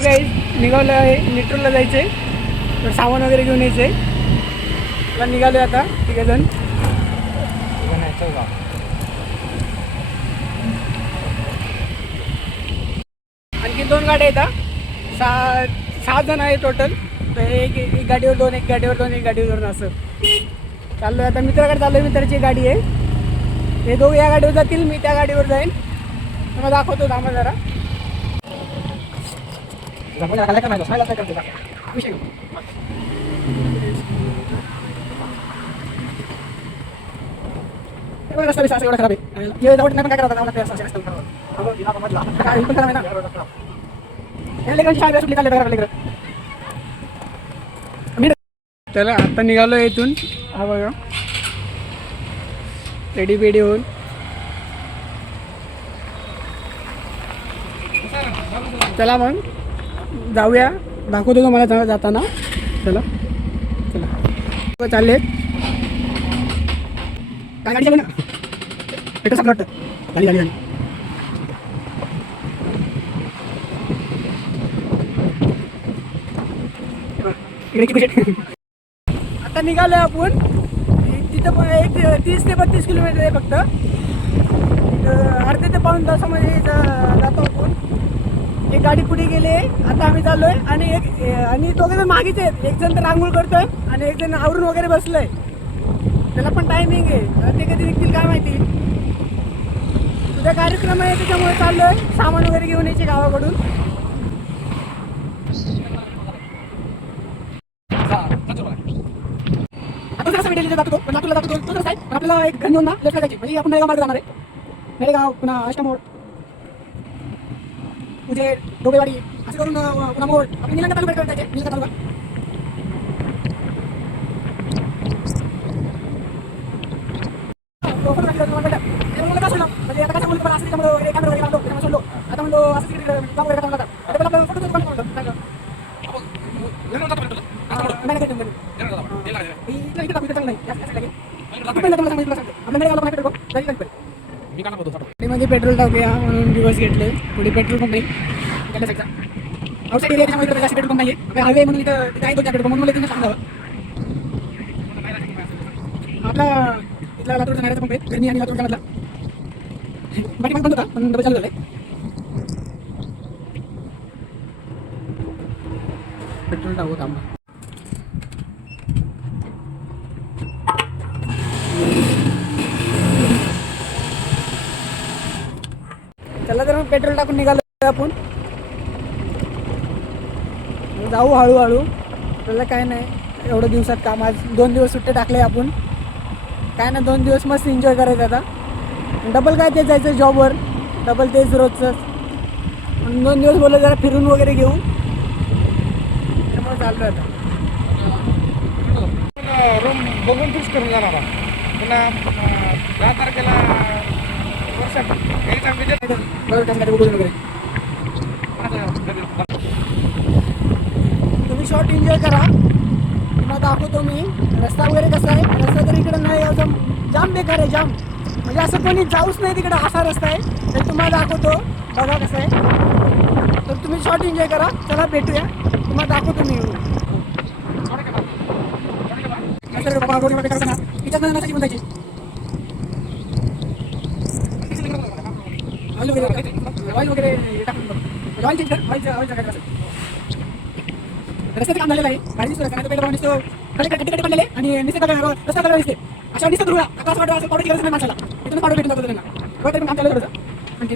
काही निघालं आहे, न्यूट्रलला जायचं आहे, तर सामान वगैरे घेऊन यायचं आहे. मला निघालो आहे आता तिघजण. आणखी 2 गाड्या येतात, 6 जण आहे टोटल. तर एक गाडीवर 2, एक गाडीवर 2, एक गाडीवर 2 असं चाललो आहे. आता मित्राकडे चाललो आहे, मित्राची गाडी आहे. हे दोघं या गाडीवर जातील, मी त्या गाडीवर जाईन. तुम्हाला दाखवतो थांबा जरा. रस्ता विषय एवढा खराब आहे, काय करतात चला आता निघालो इथून. हा बघा रेडी बेडी होऊन. चला मग जाऊया, दाखवतो तुम्हाला जाताना. चला चला चालले काय गाडी ना पेट्रोल सापडलं वाटतं. गाडी गाडी गाडी आता निघालो आपण. तिथं पण एक 30 ते 32 किलोमीटर आहे फक्त. अर्धे ते पाऊण तासामध्ये जातो आपण. एक गाडी पुढे गेले, आता आम्ही चाललोय. आणि दोघे जण मागेच आहेत. एक जण तर रांगोळ करतोय आणि एक जण आवरून वगैरे बसलोय. त्याला पण टायमिंग आहे, ते कधी निघतील काय माहिती. तुझा कार्यक्रम आहे त्याच्यामुळे चाललोय, सामान वगैरे घेऊन यायचे गावाकडून. आपण कसं भेटेल जातो, पण आपल्याला जातो तो आहे. पण आपल्याला एक घन घेऊन ना लेफ्टला जायची, म्हणजे आपण नळेगाव मार्ग जाणार आहे. नळेगाव पुन्हा अष्टमोड तुझे डोबेवाडी असं करून पुन्हा मोड आपण निलंगा तालुका जायचे. निलंगा तालुका मला काय सोडलं म्हणजे आता काय बोलतो असं त्याच्यामुळे कॅमेरा वगैरे लावतो सोडलो. आता म्हणलो असं तिकडे काम वगैरे करता आता आपल्याला फोटो दुकान म्हणलं मध्ये पेट्रोल टाकूया म्हणून दिवस घेतले. पुढे पेट्रोल पंप नाही आउटसाईड एरिया, त्याच्यामुळे जास्त पेट्रोल पंप नाही आहे. हायवे म्हणून इथं आहे 2-4 पेट्रोल पंप म्हणून मला तुम्ही सांगावं. आपला इथला लातूरचा नायराचा पंप आहे, आणि लातूरच्या मधला बाकी पण बंद होता, पण डबल चालू झालंय. पेट्रोल टाकू थांबा. चला तर मग पेट्रोल टाकून निघालो आपण. जाऊ हळूहळू. त्याला काय नाही एवढं दिवसात काम. आज 2 दिवस सुट्टे टाकले आपण. काय ना 2 दिवस मस्त एन्जॉय करायचं. आता डबल काय तेच जायचं जॉबवर, डबल तेच रोजचं. 2 दिवस बोललं जरा फिरून वगैरे घेऊ, त्यामुळे चाललो आता. रूम बघून फिक्स करून जाणार पुन्हा 10 तारखेला वर्षात वगैरे. तुम्ही शॉर्ट एन्जॉय करा. तुम्हाला दाखवतो मी रस्ता वगैरे कसा आहे. रस्ता तर इकडे नाही यायचं, जाम बेकार आहे, जाम म्हणजे असं कोणी जाऊच नाही तिकडे, असा रस्ता आहे. तर तुम्हाला दाखवतो, बघा कसं आहे. तर तुम्ही शॉर्ट एन्जॉय करा. चला भेटूया, तुम्हाला दाखवतो मी. रस्त्याचं काम झालेलं आहे, गाडी दिसतो पेट्रोल पडलेले आणि निश्चित रस्ता कलर दिसते. अशा निश्चित धुळा आता असं वाटतं असं पावडर केलं नाही माणसाला. इथून पावडर भेटून जातो त्यांना. बघा तरी पण काम चालू थोडंसं आणखी.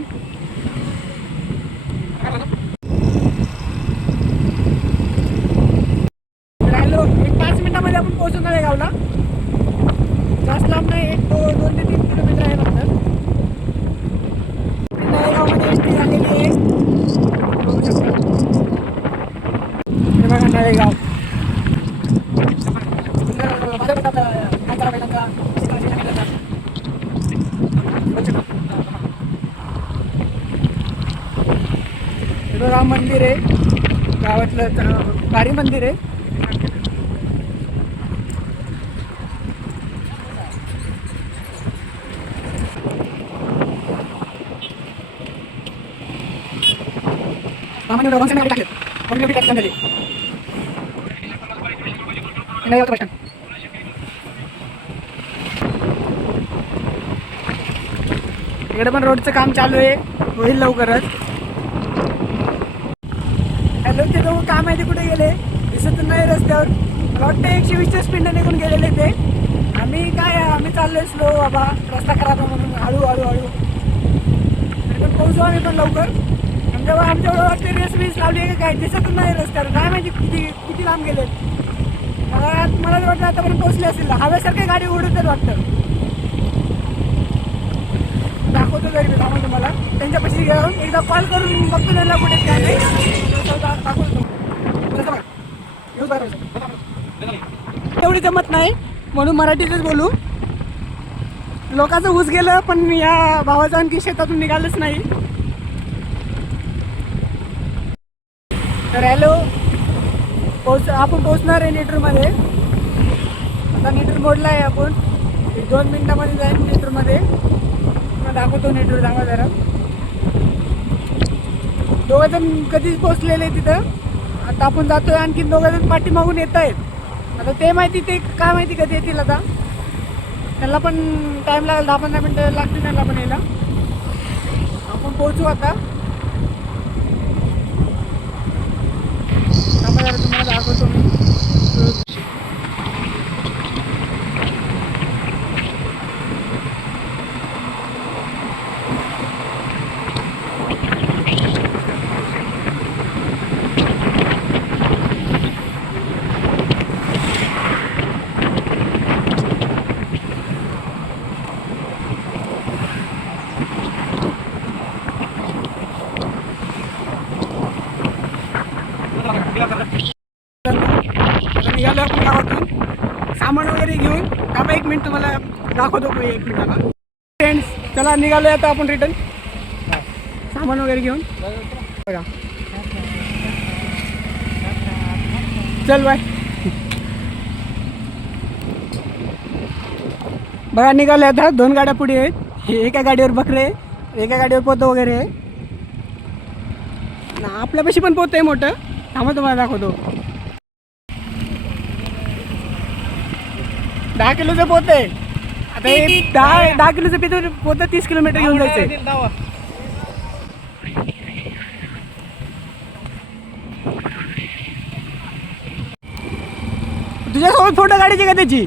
राहिलो 1-5 मिनिटामध्ये आपण पोहोचून जाऊया गावला. जास्त लांब नाही, 2 ते 3 किलोमीटर आहे फक्त. नळेगावमध्ये एसटी आलेली आहे, बघू शकता. हे बघा नळेगाव. राम मंदिर आहे, गावातलं भारी मंदिर आहे. मामाने दोघांच्या नावे टाकले. इकडे पण रोडचं काम चालू आहे, होईल लवकरच. हॅलो, ते दोघं काय माहिती कुठे गेले, दिसत नाही रस्त्यावर. मला वाटतं 120च्या स्पीडने निघून गेलेले ते. आम्ही चाललोय स्लो बाबा, रस्ता खराब आहे म्हणून हळू हळू हळू. तरी पण पोहोचू आम्ही पण लवकर. आमच्यावर वाटते रेस लावली आहे का काय, दिसत नाही रस्त्यावर. काय माहिती किती लांब गेलेत. मला तर वाटतं आतापर्यंत पोहोचले असतील. हव्यासारख्या गाडी उडतच वाटतं. दाखवतो तरी मी थांबा तुम्हाला. त्यांच्यापाशी घेऊन एकदा कॉल करून बघतो त्यांना कुठे काय नाही. दाखवतो तेवढी जमत नाही म्हणून मराठीतच बोलू. लोकांचं ऊस गेलं पण या भावाचं आणखी शेतातून निघालंच नाही. तर हॅलो, आपण पोहोचणार आहे नेटरमध्ये. आता नेटर मोडला आहे आपण. 2 मिनिटामध्ये जाईल नेटरमध्ये. दाखवतो नेटवर, सांगा जरा. दोघंजण कधीच पोहोचलेले तिथं. आता आपण जातोय, आणखी दोघंजण पाठीमागून येत आहेत. आता ते काय माहिती कधी येतील. आता त्यांना पण टाईम लागेल, 10-15 मिनटं लागतील त्यांना पण यायला. आपण पोहोचू आता. तुम्हाला दाखवतो मी. निघालो आपण गावातून सामान वगैरे घेऊन. थांबा 1 मिनिट, तुम्हाला दाखवतो 1 मिनिटाला. फ्रेंड्स, चला निघालो आता आपण रिटर्न सामान वगैरे घेऊन. बघा, चल बाय. बघा निघाले आता. 2 गाड्या पुढे आहेत. एका गाडीवर बकरे, एका गाडीवर पोतं वगैरे आहे. आपल्यापाशी पण पोतं आहे मोठं. थांबा तुम्हाला दाखवतो. 10 किलोचं पोतं आहे. आता हे 10 किलोचं पोतं 30 किलोमीटर घेऊन जायचंय. तुझ्यासोबत फोटो काढायची का त्याची?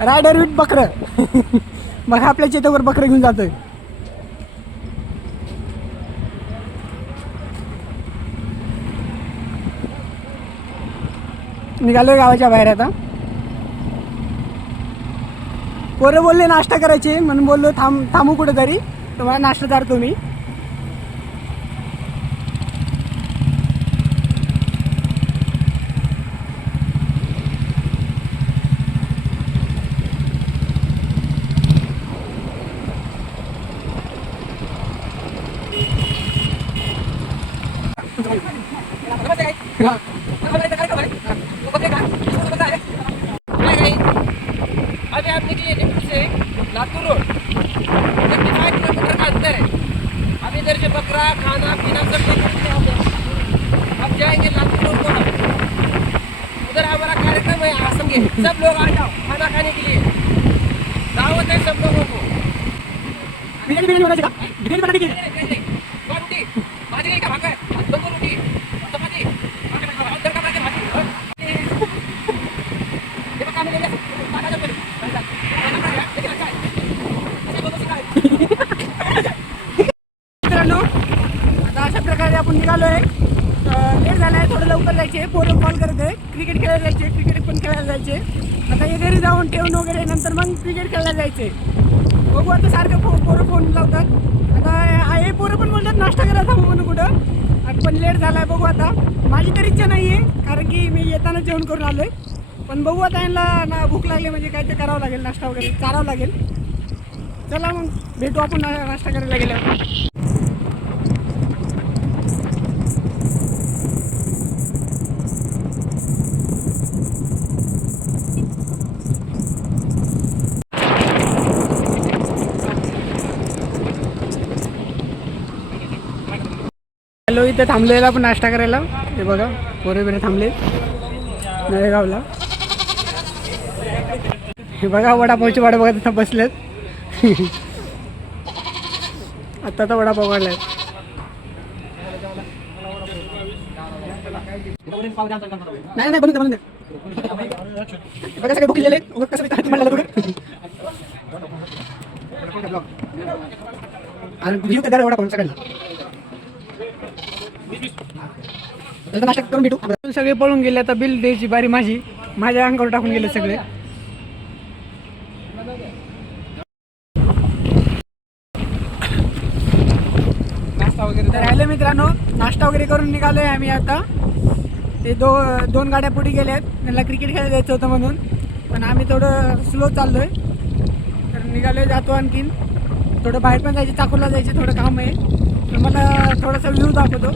रायडर विथ बकरं. मग आपल्या चेतावर बकरं घेऊन जातोय. निघालोय गावाच्या बाहेर आता. पोरं बोलले नाश्ता करायचे म्हणून बोललो थांबू कुठेतरी. तुम्हाला नाश्ता चारतो मी. अभी आप निकले निकुल से लातूर रोड 55 किलोमीटर का अंतर है. अब इधर से बकरा खाना पीना सब लेकर अब जाएंगे लातूर रोड को. उधर हमारा कार्यक्रम है आसम के. सब लोग आ जाओ खाना खाने के लिए. दावत है सब लोगों को. रोटी बाजरे का भाकर, तंदूर रोटी, चपाती, उधर का भाजी. ये बता मिलेगा. मित्रांनो, आता अशा प्रकारे आपण निघालोय. लेट झालाय, थोडं लवकर जायचे. पोरं कॉल करत आहे, क्रिकेट खेळायला जायचे. क्रिकेट पण खेळायला जायचे. आता हे घरी जाऊन ठेवून वगैरे नंतर मग क्रिकेट खेळायला जायचे. बघू आता. सारखं पोरं फोन लावतात. आता हे पोरं पण बोलतात नाश्ता करायला थांबू म्हणून कुठं. पण लेट झालाय. बघू आता. माझी तर इच्छा नाही आहे, कारण की मी येताना जेवण करून आलोय. पण बघू आता. यांना भूक लागली म्हणजे काय ते करावं लागेल. नाश्ता वगैरे चारावं लागेल. चला मग भेटू आपण नाश्ता करायला गेल्यावर. इथे थांबलेला पण नाश्ता करायला. हे बघा पोरे बिरे थांबले नळेगावला. हे बघा वडापावची वाट बघत इथं बसलेत. आता तर वडापाव काढलाय. नाही नाही बनून दे. बघा सगळे बुकलेले कसं म्हणलं तुला आणि व्हिडिओ कधी वडापाव सगळ्यांना नाश्ता करून भेटू. सगळे पळून गेले. आता बिल द्यायची बारी माझ्या अंगावर टाकून गेले सगळे. नाश्ता वगैरे तर राहिले मित्रांनो. नाश्ता वगैरे करून निघालोय आम्ही आता. ते दोन गाड्या पुढे गेल्या आहेत. त्यांना क्रिकेट खेळायला जायचं होतं म्हणून, पण आम्ही थोडं स्लो चाललोय. तर निघालोय, जातो आणखीन थोडं बाहेर पण जायचं, चाकूरला जायचं थोडं काम आहे. तर मला थोडासा व्ह्यू दाखवतो.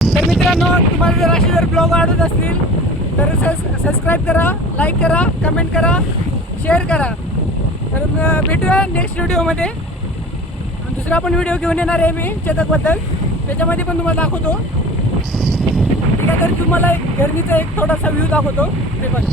तर मित्रांनो, तुम्हाला जर असे जर ब्लॉग आवडत असतील तर सबस्क्राईब करा, लाईक करा, कमेंट करा, शेअर करा. तर भेटूया नेक्स्ट व्हिडिओमध्ये. दुसरा पण व्हिडिओ घेऊन येणार आहे मी चेतकबद्दल. त्याच्यामध्ये पण तुम्हाला दाखवतो. ठीक आहे, तर तुम्हाला एक जर्नीचा एक थोडासा व्ह्यू दाखवतो ते पण.